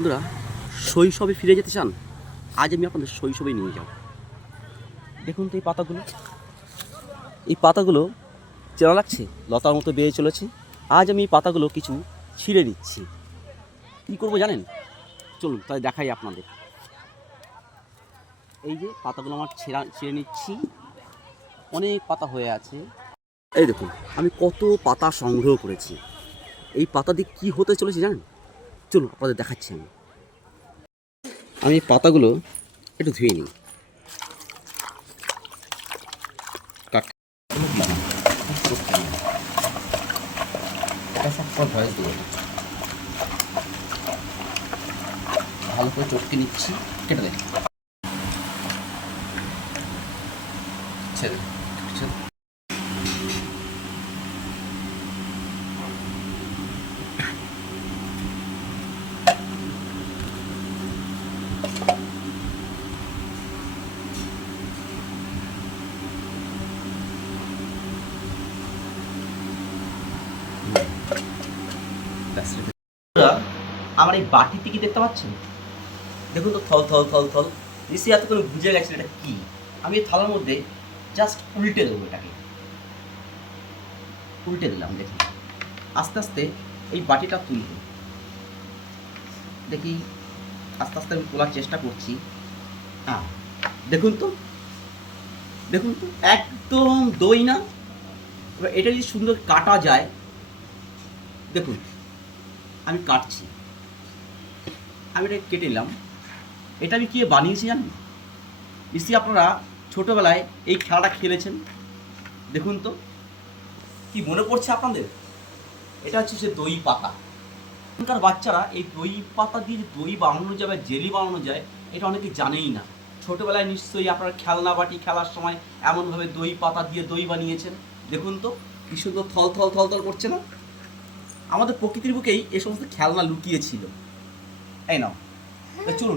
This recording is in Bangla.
বন্ধুরা, শৈশবে ফিরে যেতে চান? আজ আমি আপনাদের শৈশবে নিয়ে যাব। দেখুন তো এই পাতাগুলো চেনা লাগছে, লতার মতো বেয়ে চলেছে। আজ আমি এই পাতাগুলো কিছু ছিঁড়ে নিচ্ছি। কী করবো জানেন? চলুন তাই দেখাই আপনাদের। এই যে পাতাগুলো আমার ছিঁড়ে নিচ্ছি, অনেক পাতা হয়ে আছে। এই দেখুন আমি কত পাতা সংগ্রহ করেছি। এই পাতা দিয়ে কী হতে চলেছে জানেন? চলুন আপনাদের দেখাচ্ছি। আমি পাতাগুলো একটু ধুয়ে নিই। ভালো করে চটকে নিচ্ছি, কেটে দেয় ছেড়ে আমার এই বাটিতে কি দেখতে পাচ্ছেন? দেখুন তো, থল থল থল থল নিশ্চয়ই এতক্ষণ বুঝে গেছেন এটা কি। আমি এই থালার মধ্যে জাস্ট উল্টে দেবো, এটাকে উল্টে দিলাম। দেখুন আস্তে আস্তে এই বাটিটা তুলব। দেখি আস্তে আস্তে আমি তোলার চেষ্টা করছি। হ্যাঁ দেখুন তো, দেখুন তো, একদম দই না। এবার এটা যদি সুন্দর কাটা যায়, দেখুন আমি কাটছি, আমি এটা কেটে নিলাম। এটা আমি কী বানিয়েছি জানেন? নিশ্চয়ই আপনারা ছোটোবেলায় এই খেলাটা খেলেছেন। দেখুন তো, কি মনে পড়ছে আপনাদের? এটা হচ্ছে সে দই পাতা। এখনকার বাচ্চারা এই দই পাতা দিয়ে দই বানানো যায় বা জেলি বানানো যায় এটা অনেকে জানেই না। ছোটোবেলায় নিশ্চয়ই আপনারা খেলনা বাটি খেলার সময় এমনভাবে দই পাতা দিয়ে দই বানিয়েছেন। দেখুন তো কি সুন্দর থল থল থল থল করছে না? আমাদের প্রকৃতির বুকেই এই সমস্ত খেলনা লুকিয়ে ছিল। এই নাও, চলুন।